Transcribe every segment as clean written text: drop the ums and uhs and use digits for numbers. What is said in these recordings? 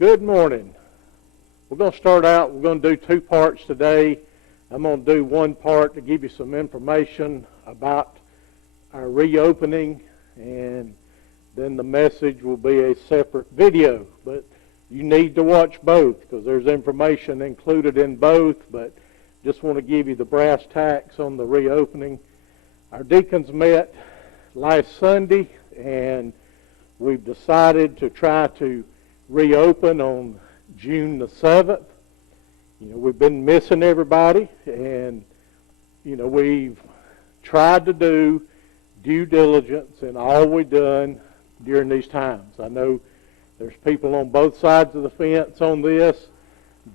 Good morning. We're going to start out, we're going to do two parts today. I'm going to do one part to give you some information about our reopening, and then the message will be a separate video. But you need to watch both because there's information included in both, but just want to give you the brass tacks on the reopening. Our deacons met last Sunday, and we've decided to try to reopen on June the 7th. We've been missing everybody, and we've tried to do due diligence in all we've done during these times. I know there's people on both sides of the fence on this,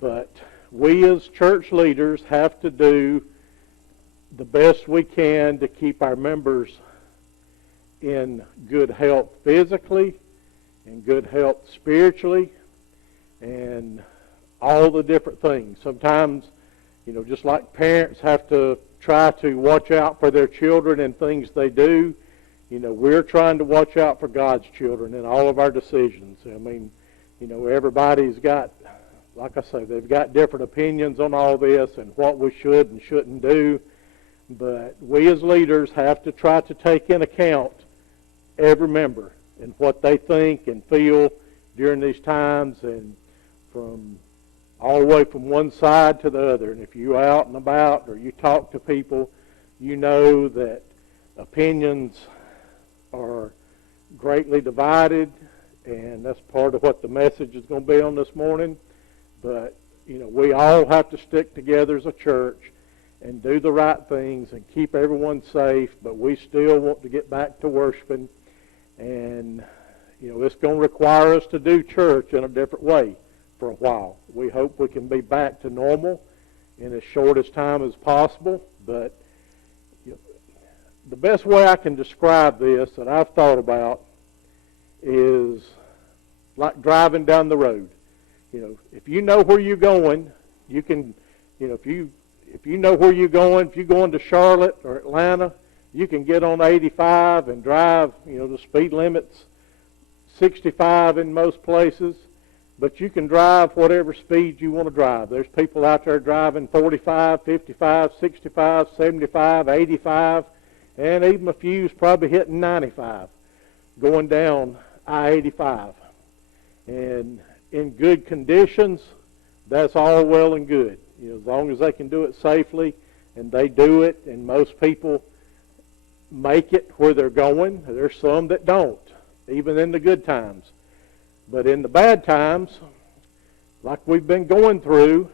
but we as church leaders have to do the best we can to keep our members in good health physically, in good health spiritually, and all the different things. Sometimes, just like parents have to try to watch out for their children and things they do, we're trying to watch out for God's children in all of our decisions. I mean, everybody's got, like I say, they've got different opinions on all this and what we should and shouldn't do. But we as leaders have to try to take in account every member and what they think and feel during these times, and from all the way from one side to the other. And if you're out and about or you talk to people, you know that opinions are greatly divided, and that's part of what the message is going to be on this morning. But, we all have to stick together as a church and do the right things and keep everyone safe, but we still want to get back to worshiping. And, it's going to require us to do church in a different way for a while. We hope we can be back to normal in as short as time as possible, but the best way I can describe this that I've thought about is like driving down the road. If you know where you're going, you can, if you know where you're going, if you're going to Charlotte or Atlanta, you can get on 85 and drive, the speed limit's 65 in most places, but you can drive whatever speed you want to drive. There's people out there driving 45, 55, 65, 75, 85, and even a few's probably hitting 95 going down I-85. And in good conditions, that's all well and good. As long as they can do it safely, and they do it, and most people make it where they're going. There's some that don't, even in the good times. But in the bad times, like we've been going through,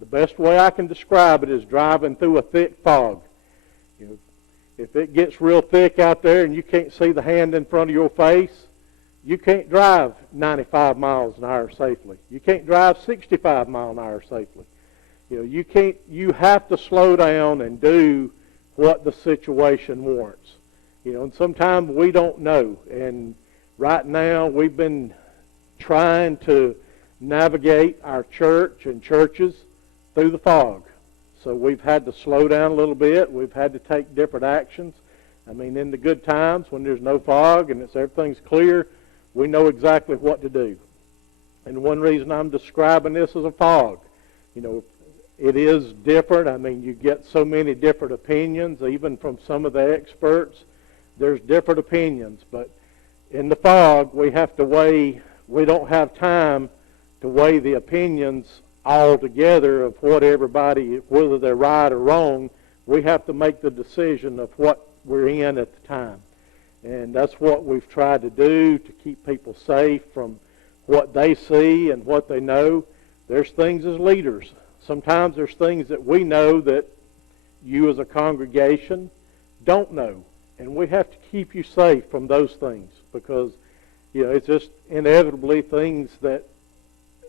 the best way I can describe it is driving through a thick fog. If it gets real thick out there and you can't see the hand in front of your face, you can't drive 95 miles an hour safely. You can't drive 65 miles an hour safely. You have to slow down and do what the situation warrants. And sometimes we don't know. And right now we've been trying to navigate our church and churches through the fog. So we've had to slow down a little bit. We've had to take different actions. I mean, in the good times when there's no fog and everything's clear, we know exactly what to do. And one reason I'm describing this as a fog, it is different. I mean, you get so many different opinions, even from some of the experts. There's different opinions, but in the fog, we have to weigh. We don't have time to weigh the opinions all together of what everybody, whether they're right or wrong. We have to make the decision of what we're in at the time. And that's what we've tried to do to keep people safe from what they see and what they know. There's things as leaders. Sometimes there's things that we know that you as a congregation don't know. And we have to keep you safe from those things because, it's just inevitably things that,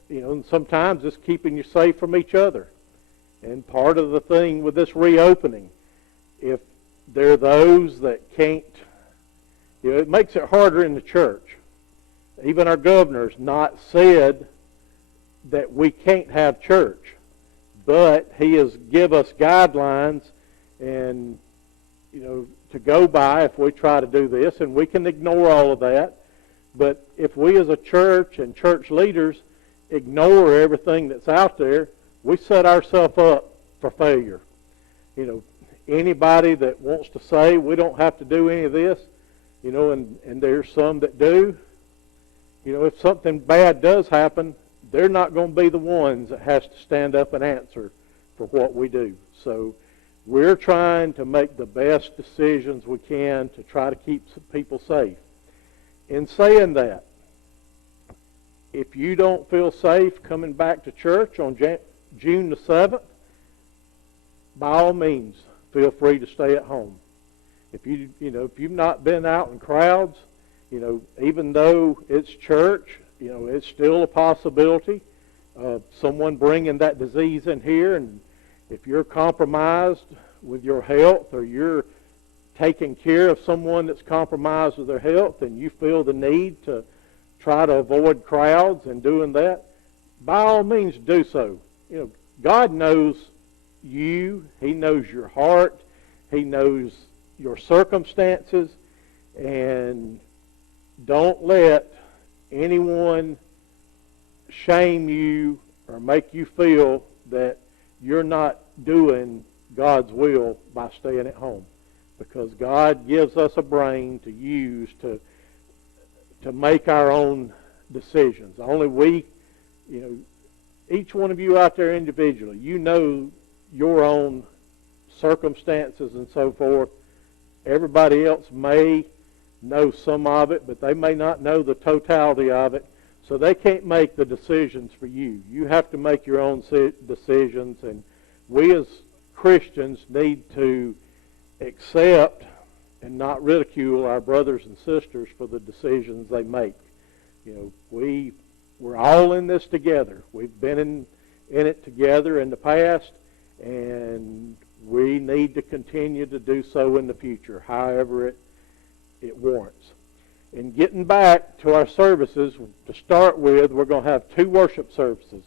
and sometimes it's keeping you safe from each other. And part of the thing with this reopening, if there are those that can't, it makes it harder in the church. Even our governor's not said that we can't have church, but he has give us guidelines and, to go by if we try to do this, and we can ignore all of that. But if we as a church and church leaders, ignore everything that's out there, we set ourselves up for failure. Anybody that wants to say we don't have to do any of this, and there's some that do, if something bad does happen, they're not going to be the ones that has to stand up and answer for what we do. So we're trying to make the best decisions we can to try to keep people safe. In saying that, if you don't feel safe coming back to church on June the 7th, by all means, feel free to stay at home. If you've not been out in crowds, even though it's church, it's still a possibility of someone bringing that disease in here. And if you're compromised with your health, or you're taking care of someone that's compromised with their health, and you feel the need to try to avoid crowds and doing that, by all means do so. God knows you. He knows your heart. He knows your circumstances. And don't let anyone shame you or make you feel that you're not doing God's will by staying at home. Because God gives us a brain to use to make our own decisions. Only we, each one of you out there individually, your own circumstances and so forth. Everybody else may know some of it, but they may not know the totality of it, so they can't make the decisions for you. You have to make your own decisions, and we as Christians need to accept and not ridicule our brothers and sisters for the decisions they make. We're all in this together. We've been in it together in the past, and we need to continue to do so in the future, however it warrants. In getting back to our services, to start with, we're going to have 2 worship services.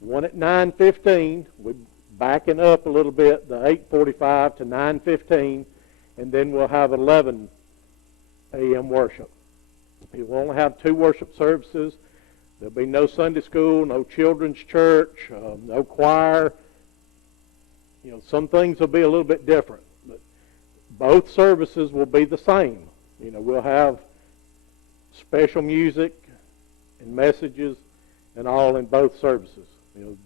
One at 9:15. We're backing up a little bit, the 8:45 to 9:15, and then we'll have 11 a.m. worship. We'll only have 2 worship services. There'll be no Sunday school, no children's church, no choir. Some things will be a little bit different, but both services will be the same. We'll have special music and messages and all in both services.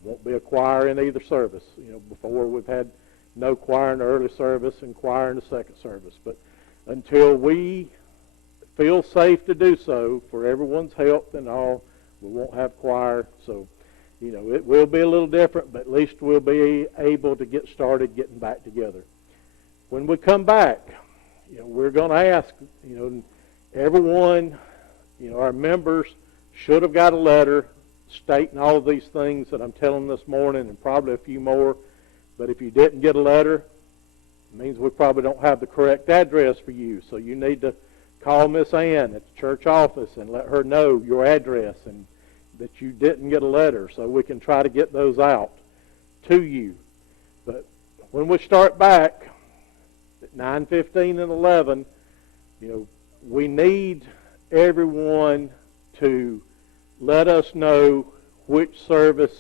Won't be a choir in either service. Before we've had no choir in the early service and choir in the second service. But until we feel safe to do so for everyone's health and all, we won't have choir. So, it will be a little different, but at least we'll be able to get started getting back together. When we come back, we're going to ask, everyone, our members should have got a letter stating all of these things that I'm telling this morning, and probably a few more. But if you didn't get a letter, it means we probably don't have the correct address for you. So you need to call Miss Ann at the church office and let her know your address and that you didn't get a letter, so we can try to get those out to you. But when we start back at 9:15 and 11, we need everyone to let us know which service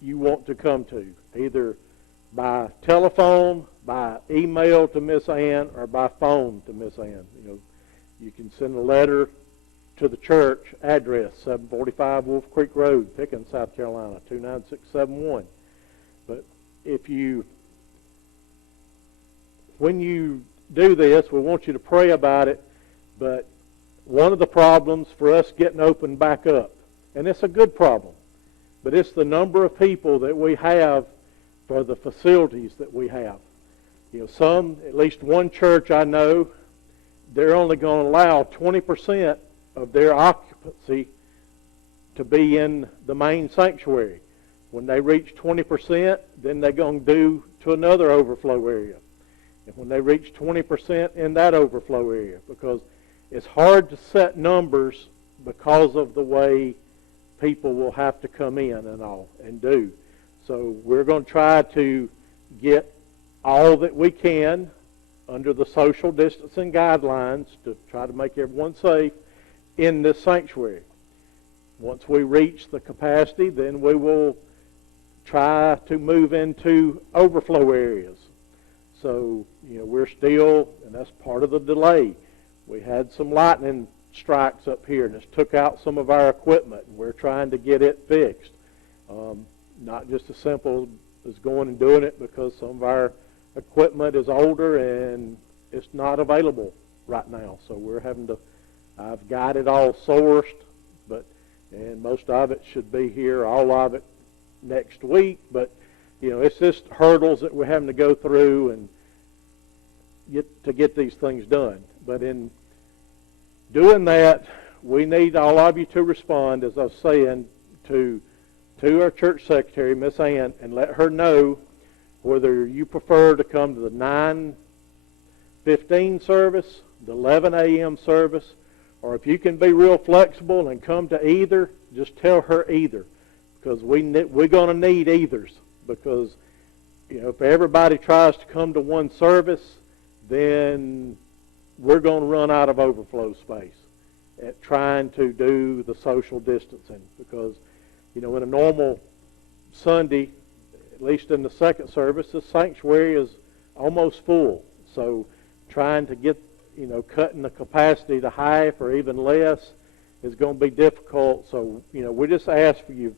you want to come to, either by telephone, by email to Miss Ann, or by phone to Miss Ann. You can send a letter to the church address, 745 Wolf Creek Road, Pickens, South Carolina, 29671. But when you do this, we want you to pray about it. But one of the problems for us getting open back up, and it's a good problem, but it's the number of people that we have for the facilities that we have. At least one church I know, they're only going to allow 20% of their occupancy to be in the main sanctuary. When they reach 20%, then they're going to do to another overflow area. And when they reach 20% in that overflow area, because it's hard to set numbers because of the way people will have to come in and do. So we're going to try to get all that we can under the social distancing guidelines to try to make everyone safe in this sanctuary. once we reach the capacity, then we will try to move into overflow areas. So, we're still, and that's part of the delay. We had some lightning strikes up here, and it's took out some of our equipment, and we're trying to get it fixed. Not just as simple as going and doing it, because some of our equipment is older and it's not available right now. So we're having to, I've got it all sourced, and most of it should be here, all of it next week. But, it's just hurdles that we're having to go through and get these things done. But in doing that, we need all of you to respond, as I was saying, to our church secretary, Miss Ann, and let her know whether you prefer to come to the 9:15 service, the 11 a.m. service, or if you can be real flexible and come to either, just tell her either, because we're going to need either's. Because if everybody tries to come to one service, then we're going to run out of overflow space at trying to do the social distancing. Because in a normal Sunday, at least in the second service, the sanctuary is almost full. So trying to get, cutting the capacity to half or even less is going to be difficult. So, we just ask for you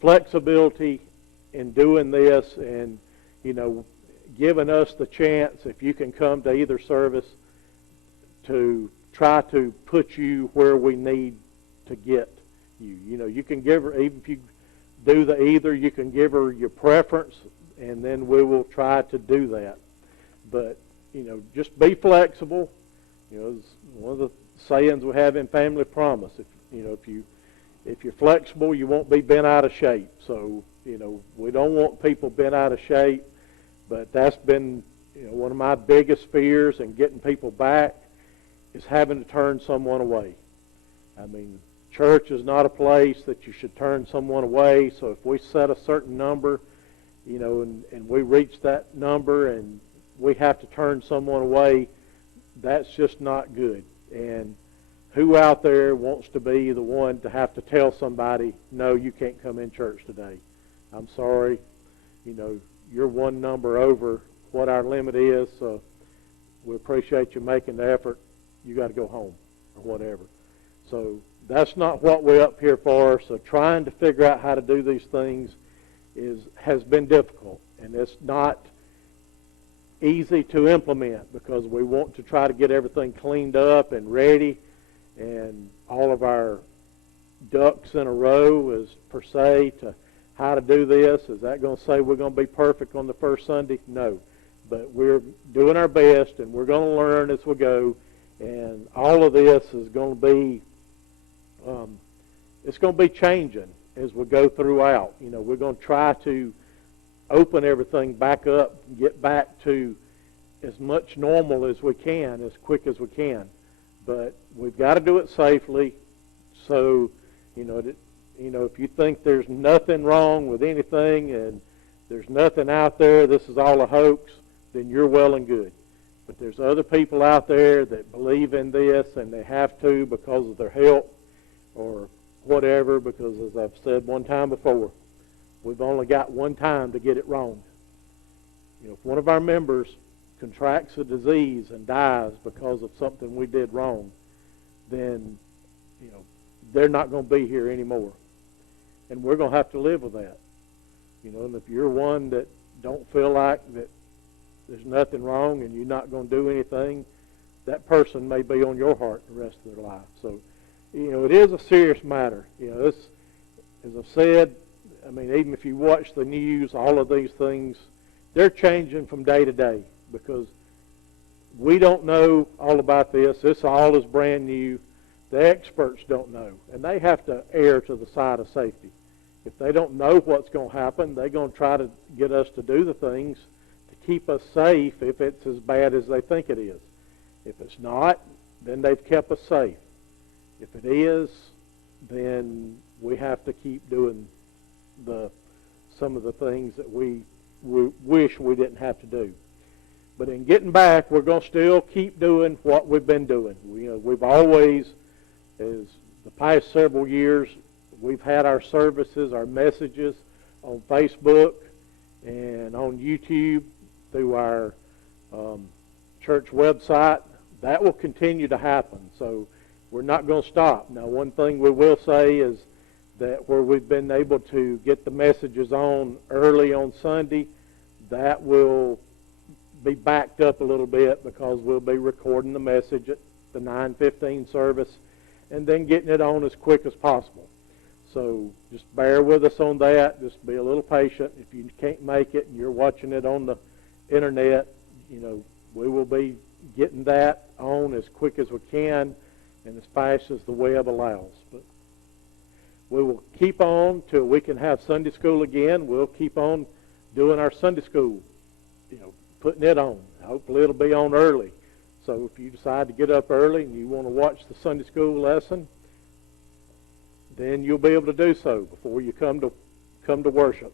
flexibility in doing this, and, giving us the chance, if you can come to either service, to try to put you where we need to get you. You can give her, even if you do the either, you can give her your preference, and then we will try to do that. But, just be flexible. It's one of the sayings we have in Family Promise. If you're flexible, you won't be bent out of shape. So, we don't want people bent out of shape, but that's been, one of my biggest fears in getting people back is having to turn someone away. I mean, church is not a place that you should turn someone away. So if we set a certain number, and we reach that number and we have to turn someone away, that's just not good. And who out there wants to be the one to have to tell somebody, no, you can't come in church today? I'm sorry, you're one number over what our limit is, so we appreciate you making the effort. You got to go home or whatever. So that's not what we're up here for. So trying to figure out how to do these things has been difficult, and it's not easy to implement, because we want to try to get everything cleaned up and ready, and all of our ducks in a row is per se to how to do this. Is that going to say we're going to be perfect on the first Sunday? No. But we're doing our best, and we're going to learn as we go. And all of this is going to be, it's going to be changing as we go throughout. We're going to try to open everything back up and get back to as much normal as we can, as quick as we can. But we've got to do it safely. So, if you think there's nothing wrong with anything and there's nothing out there, this is all a hoax, then you're well and good. But there's other people out there that believe in this, and they have to because of their health or whatever, because as I've said one time before, we've only got one time to get it wrong. If one of our members contracts a disease and dies because of something we did wrong, then, they're not going to be here anymore. And we're going to have to live with that. And if you're one that don't feel like that there's nothing wrong and you're not going to do anything, that person may be on your heart the rest of their life. So, it is a serious matter. This, as I've said, I mean, even if you watch the news, all of these things, they're changing from day to day, because we don't know all about this. This all is brand new. The experts don't know, and they have to err to the side of safety. If they don't know what's going to happen, they're going to try to get us to do the things to keep us safe if it's as bad as they think it is. If it's not, then they've kept us safe. If it is, then we have to keep doing some of the things that we wish we didn't have to do. But in getting back, we're going to still keep doing what we've been doing. We've always, as the past several years, we've had our services, our messages on Facebook and on YouTube through our church website. That will continue to happen. So we're not going to stop. Now, one thing we will say is that where we've been able to get the messages on early on Sunday, that will be backed up a little bit because we'll be recording the message at the 9:15 service and then getting it on as quick as possible. So just bear with us on that. Just be a little patient. If you can't make it and you're watching it on the internet, we will be getting that on as quick as we can and as fast as the web allows. But we will keep on till we can have Sunday school again. We'll keep on doing our Sunday school, putting it on. Hopefully it'll be on early. So if you decide to get up early and you want to watch the Sunday school lesson, then you'll be able to do so before you come to worship.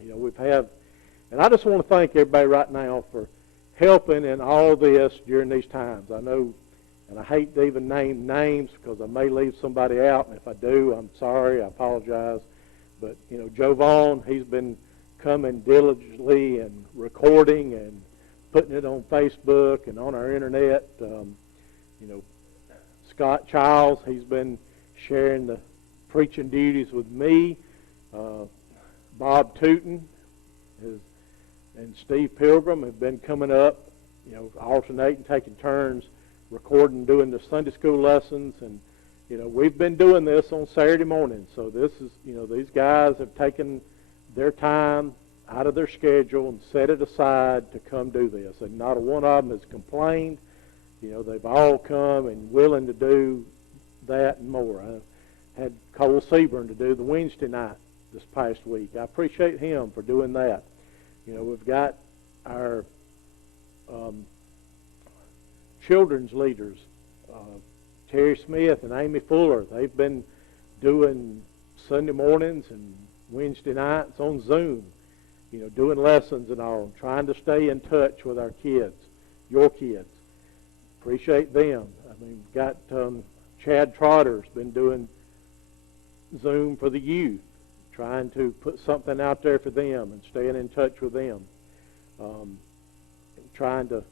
And I just want to thank everybody right now for helping in all this during these times. I know, and I hate to even name names because I may leave somebody out, and if I do, I'm sorry, I apologize. But, Joe Vaughn, he's been coming diligently and recording and putting it on Facebook and on our internet. Scott Childs, he's been sharing the preaching duties with me. Bob Tootin and Steve Pilgrim have been coming up, alternating, taking turns, recording, doing the Sunday school lessons. And, we've been doing this on Saturday morning. So this is, these guys have taken their time out of their schedule and set it aside to come do this. And not a one of them has complained. They've all come and willing to do that and more. I had Cole Seaburn to do the Wednesday night this past week. I appreciate him for doing that. We've got our children's leaders, Terry Smith and Amy Fuller. They've been doing Sunday mornings and Wednesday nights on Zoom, doing lessons and all, trying to stay in touch with our kids, your kids. Appreciate them. We've got Chad Trotter's been doing Zoom for the youth, trying to put something out there for them and staying in touch with them, trying to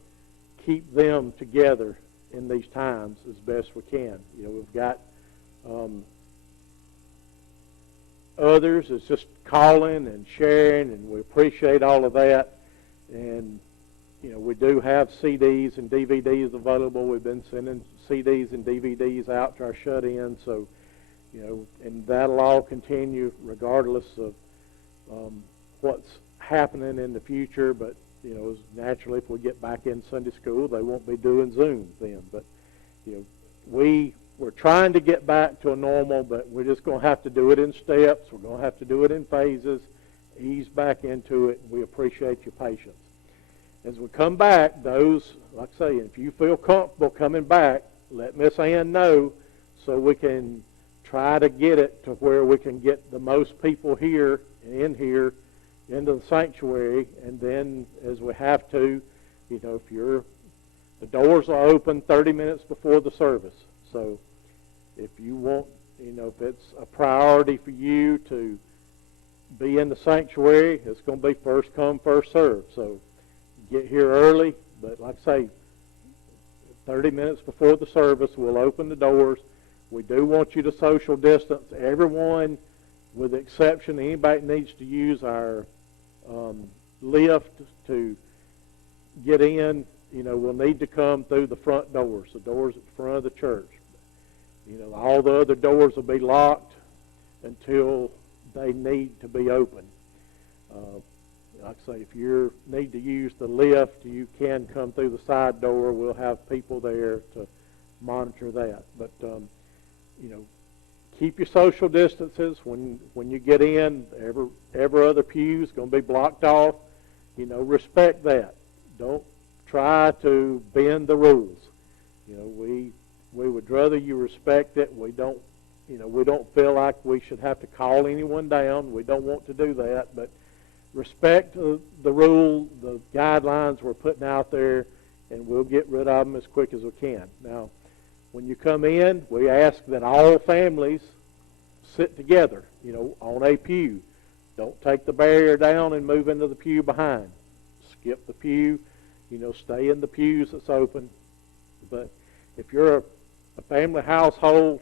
keep them together in these times as best we can. We've got others that's just calling and sharing, and we appreciate all of that. And we do have CDs and DVDs available. We've been sending CDs and DVDs out to our shut-ins, so and that'll all continue regardless of what's happening in the future. But naturally, if we get back in Sunday school, they won't be doing Zoom then. But we're trying to get back to a normal, but we're just going to have to do it in steps. We're going to have to do it in phases, ease back into it. We appreciate your patience. As we come back, those, like I say, if you feel comfortable coming back, let Miss Ann know so we can try to get it to where we can get the most people here into the sanctuary. And then as we have to, if the doors are open 30 minutes before the service. So if you want, if it's a priority for you to be in the sanctuary, it's going to be first come, first serve. So get here early, but like I say, 30 minutes before the service, we'll open the doors. We do want you to social distance. Everyone, with the exception of anybody that needs to use our lift to get in, will need to come through the front doors, the doors at the front of the church. All the other doors will be locked until they need to be open. Like I say, if you need to use the lift, you can come through the side door. We'll have people there to monitor that. But, keep your social distances. When you get in, every other pew is going to be blocked off. Respect that. Don't try to bend the rules. We would rather you respect it. We don't feel like we should have to call anyone down. We don't want to do that, but respect the rule, the guidelines we're putting out there, and we'll get rid of them as quick as we can. Now, when you come in, we ask that all families sit together, on a pew. Don't take the barrier down and move into the pew behind. Skip the pew, stay in the pews that's open. But if you're a family household,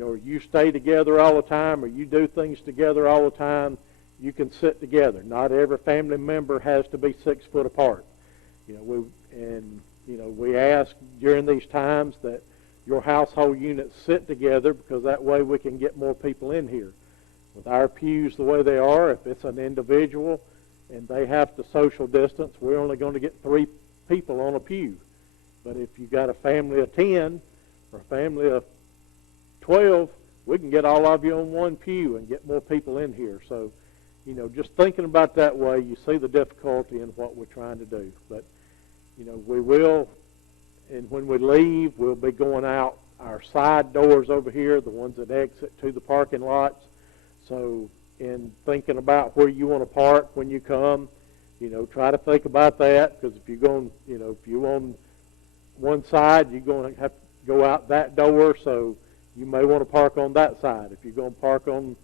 or you stay together all the time, or you do things together all the time, you can sit together. Not every family member has to be 6 foot apart. We ask during these times that your household units sit together, because that way we can get more people in here. With our pews the way they are, if it's an individual and they have to social distance, we're only going to get 3 people on a pew. But if you got a family of 10 or a family of 12, we can get all of you on one pew and get more people in here. So, just thinking about that way, you see the difficulty in what we're trying to do. But, we will, and when we leave, we'll be going out our side doors over here, the ones that exit to the parking lots. So in thinking about where you want to park when you come, try to think about that, because if you're going, if you're on one side, you're going to have to go out that door, so you may want to park on that side. If you're going to park on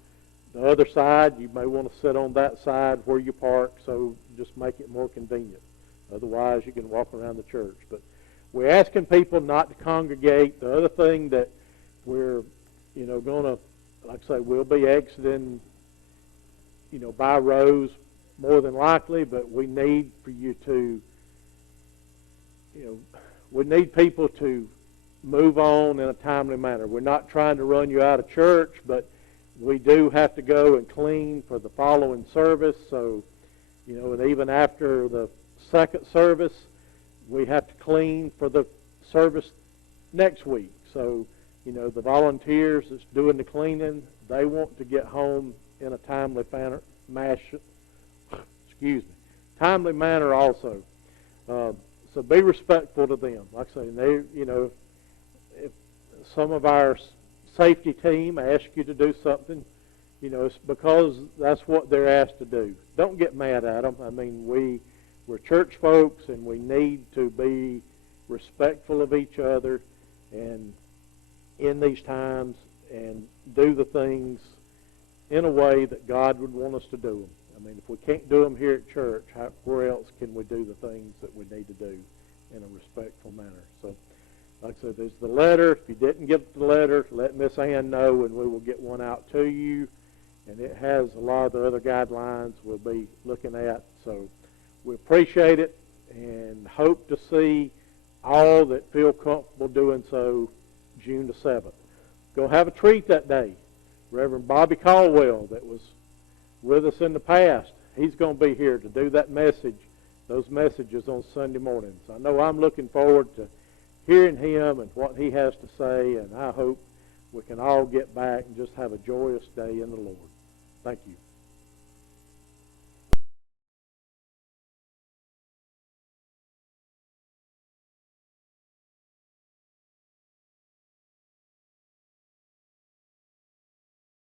the other side, you may want to sit on that side where you park, so just make it more convenient. Otherwise, you can walk around the church. But we're asking people not to congregate. The other thing that we're, going to, like I say, we'll be exiting, by rows more than likely, but we need for you to, we need people to move on in a timely manner. We're not trying to run you out of church, but we do have to go and clean for the following service. So, and even after the second service, we have to clean for the service next week. So, the volunteers that's doing the cleaning, they want to get home in a timely manner also. So be respectful to them. Like I say, they, if some of our safety team ask you to do something, it's because that's what they're asked to do. Don't get mad at them. I mean, we're church folks, and we need to be respectful of each other and in these times, and do the things in a way that God would want us to do them. I mean, if we can't do them here at church, where else can we do the things that we need to do in a respectful manner? So, like I said, there's the letter. If you didn't get the letter, let Miss Ann know, and we will get one out to you. And it has a lot of the other guidelines we'll be looking at. So we appreciate it and hope to see all that feel comfortable doing so June the 7th. Go have a treat that day. Reverend Bobby Caldwell, that was with us in the past, he's going to be here to do that message, those messages on Sunday mornings. I know I'm looking forward to hearing him and what he has to say, and I hope we can all get back and just have a joyous day in the Lord. Thank you.